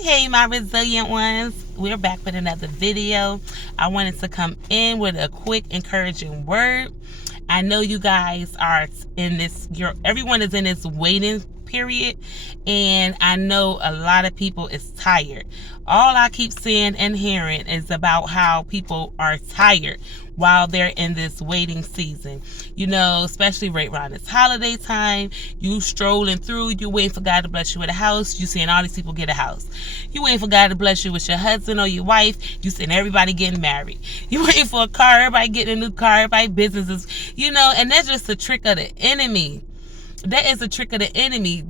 Hey, my resilient ones. We're back with another video. I wanted to come in with a quick encouraging word. I know you guys are in this, everyone is in this waiting period, and I know a lot of people is tired. All I keep seeing and hearing is about how people are tired while they're in this waiting season. You know, especially right around this holiday time, you strolling through, you waiting for God to bless you with a house, you seeing all these people get a house. You waiting for God to bless you with your husband or your wife, you seeing everybody getting married. You waiting for a car, everybody getting a new car, everybody businesses, and that's just a trick of the enemy. That is a trick of the enemy.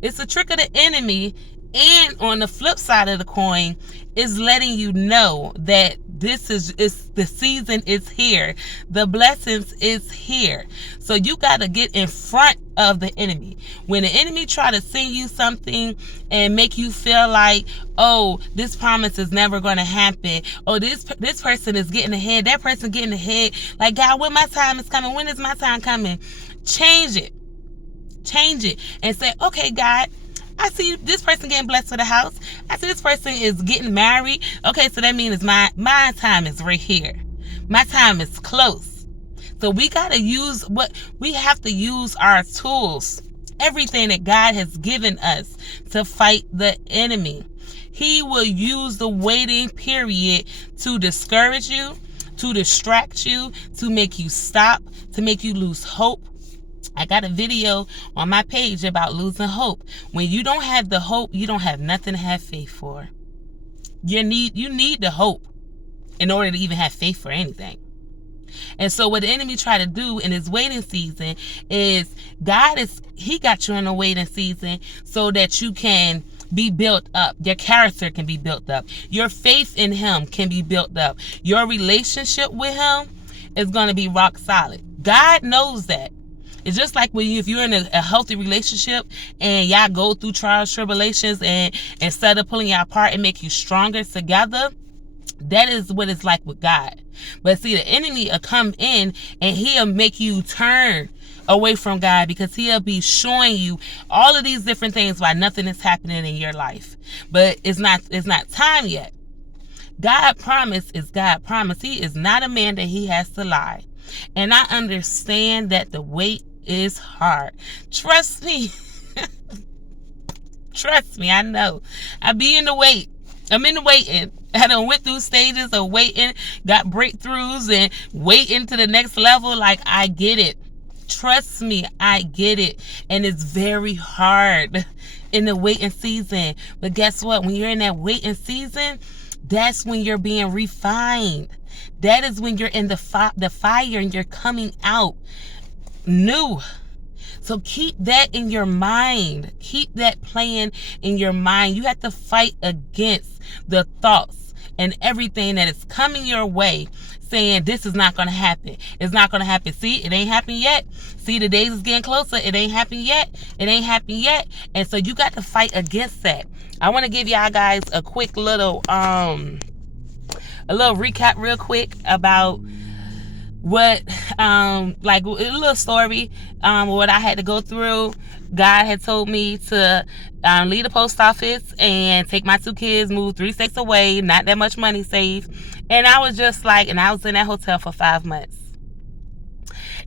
It's a trick of the enemy. And on the flip side of the coin is letting you know that this is the season is here. The blessings is here. So you got to get in front of the enemy. When the enemy try to send you something and make you feel like, oh, this promise is never going to happen. Oh, this person is getting ahead. That person getting ahead. Like, God, when my time is coming? When is my time coming? Change it and say, okay, God, I see this person getting blessed with a house. I see this person is getting married. Okay, so that means my time is right here. My time is close. So we got to have to use our tools, everything that God has given us to fight the enemy. He will use the waiting period to discourage you, to distract you, to make you stop, to make you lose hope. I got a video on my page about losing hope. When you don't have the hope, you don't have nothing to have faith for. You need the hope in order to even have faith for anything. And so what the enemy try to do in his waiting season is he got you in a waiting season so that you can be built up. Your character can be built up. Your faith in him can be built up. Your relationship with him is going to be rock solid. God knows that. It's just like if you're in a healthy relationship and y'all go through trials, tribulations, and instead of pulling y'all apart and make you stronger together, that is what it's like with God. But see, the enemy will come in and he'll make you turn away from God because he'll be showing you all of these different things why nothing is happening in your life. But it's not time yet. God promise is God promise. He is not a man that he has to lie. And I understand that the wait is hard. Trust me. Trust me, I know. I be in the wait. I'm in the waiting. I done went through stages of waiting, got breakthroughs, and waiting to the next level. Like, I get it. Trust me, I get it. And it's very hard in the waiting season. But guess what? When you're in that waiting season, that's when you're being refined. That is when you're in the fire and you're coming out new. So keep that in your mind. Keep that playing in your mind. You have to fight against the thoughts and everything that is coming your way saying this is not going to happen. It's not going to happen. See, it ain't happened yet. See, the days is getting closer. It ain't happened yet. It ain't happened yet. And so you got to fight against that. I want to give y'all guys a quick little recap real quick about what like a little story what I had to go through. God had told me to leave the post office and take my 2 kids, move 3 states away, not that much money saved. And I was just like, and I was in that hotel for 5 months.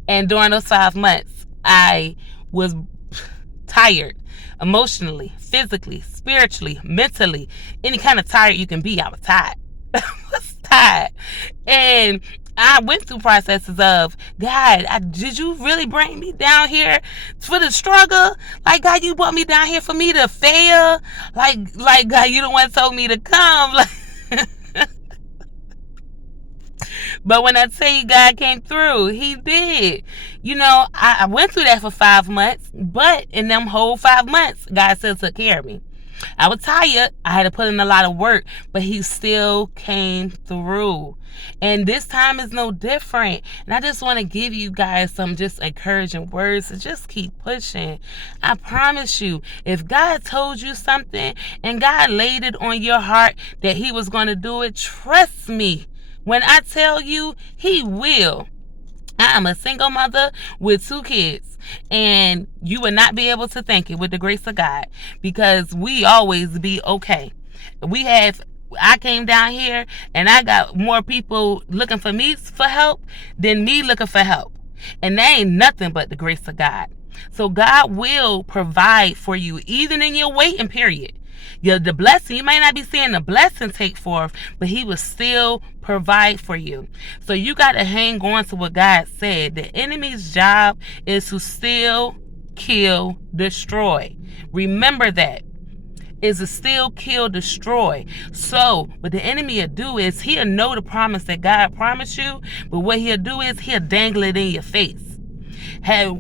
And during those 5 months, I was tired emotionally, physically, spiritually, mentally, any kind of tired you can be. I was tired. I was tired. And I went through processes of, God, did you really bring me down here for the struggle? Like, God, you brought me down here for me to fail? Like God, you don't want to tell me to come. Like, but when I tell you God came through, he did. I went through that for 5 months, but in them whole 5 months, God still took care of me. I was tired. I had to put in a lot of work, but he still came through. And this time is no different. And I just want to give you guys some just encouraging words to just keep pushing. I promise you, if God told you something and God laid it on your heart that he was going to do it, trust me. When I tell you, he will. I am a single mother with 2 kids, and you would not be able to thank it with the grace of God, because we always be okay. I came down here and I got more people looking for me for help than me looking for help. And that ain't nothing but the grace of God. So God will provide for you, even in your waiting period. The blessing, you might not be seeing the blessing take forth, but he will still provide for you. So you got to hang on to what God said. The enemy's job is to steal, kill, destroy. Remember that. Is to steal, kill, destroy. So what the enemy will do is he'll know the promise that God promised you, but what he'll do is he'll dangle it in your face.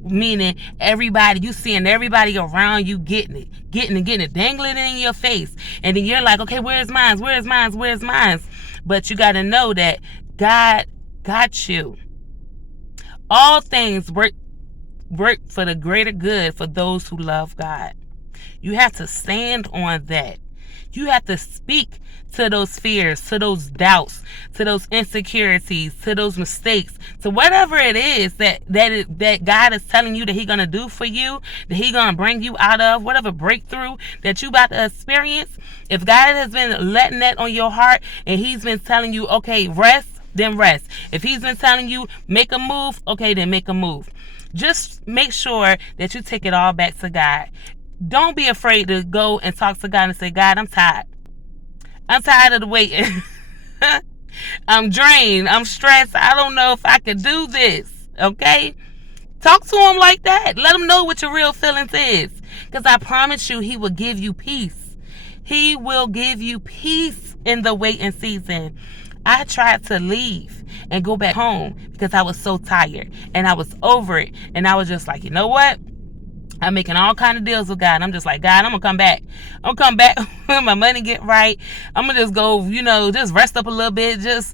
Meaning everybody, you seeing everybody around you getting it, dangling it in your face. And then you're like, okay, where's mine? But you got to know that God got you. All things work for the greater good for those who love God. You have to stand on that. You have to speak to those fears, to those doubts, to those insecurities, to those mistakes, to whatever it is that God is telling you that he's going to do for you, that he's going to bring you out of, whatever breakthrough that you about to experience. If God has been letting that on your heart and he's been telling you, okay, rest, then rest. If he's been telling you, make a move, okay, then make a move. Just make sure that you take it all back to God. Don't be afraid to go and talk to God and say, God, I'm tired. I'm tired of the waiting. I'm drained. I'm stressed. I don't know if I can do this. Okay? Talk to him like that. Let him know what your real feelings is. Because I promise you, he will give you peace. He will give you peace in the waiting season. I tried to leave and go back home because I was so tired and I was over it. And I was just like, you know what? I'm making all kind of deals with God. I'm just like, God, I'm going to come back. I'm going to come back when my money get right. I'm going to just go, just rest up a little bit. I'm going to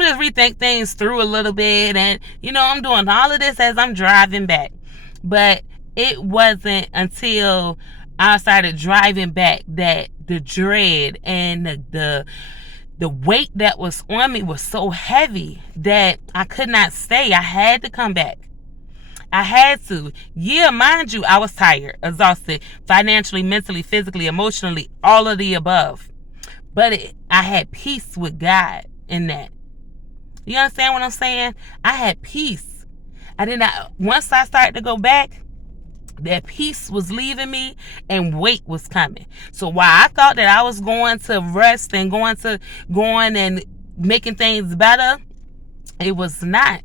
just rethink things through a little bit. And, I'm doing all of this as I'm driving back. But it wasn't until I started driving back that the dread and the weight that was on me was so heavy that I could not stay. I had to come back. I had to. Yeah, mind you, I was tired, exhausted, financially, mentally, physically, emotionally, all of the above. But I had peace with God in that. You understand what I'm saying? I had peace. Once I started to go back, that peace was leaving me and weight was coming. So while I thought that I was going to rest and going and making things better, it was not.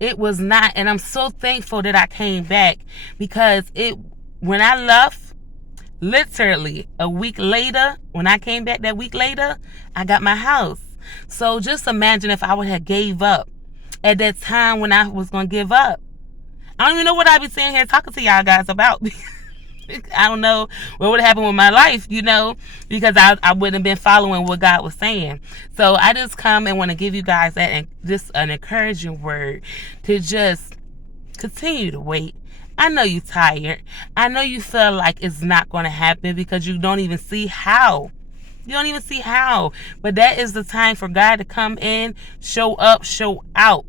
It was not. And I'm so thankful that I came back because when I left, literally a week later, when I came back that week later, I got my house. So just imagine if I would have gave up at that time when I was going to give up. I don't even know what I'd be sitting here talking to y'all guys about. I don't know what would happen with my life, because I wouldn't have been following what God was saying. So I just come and want to give you guys that and just an encouraging word to just continue to wait. I know you're tired. I know you feel like it's not going to happen because you don't even see how. You don't even see how. But that is the time for God to come in, show up, show out.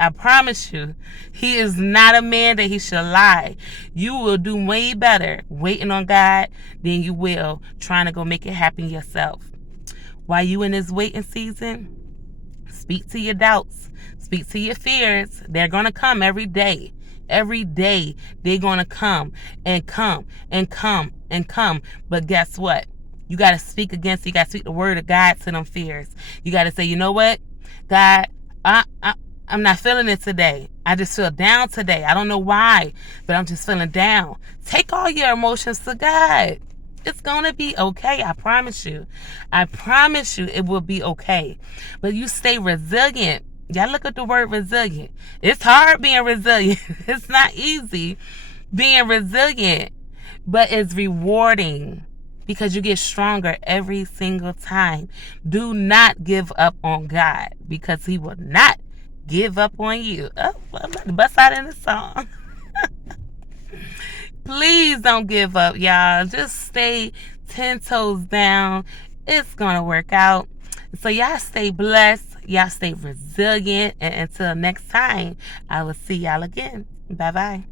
I promise you, he is not a man that he should lie. You will do way better waiting on God than you will trying to go make it happen yourself. While you in this waiting season, speak to your doubts. Speak to your fears. They're going to come every day. Every day, they're going to come and come and come and come. But guess what? You got to speak against it. You got to speak the word of God to them fears. You got to say, you know what? God, I'm not feeling it today. I just feel down today. I don't know why, but I'm just feeling down. Take all your emotions to God. It's going to be okay. I promise you. I promise you it will be okay. But you stay resilient. Y'all look at the word resilient. It's hard being resilient. It's not easy being resilient, but it's rewarding because you get stronger every single time. Do not give up on God because he will not give up on you. Oh, I'm about to bust out in the song. Please don't give up, y'all. Just stay 10 toes down. It's going to work out. So y'all stay blessed. Y'all stay resilient. And until next time, I will see y'all again. Bye-bye.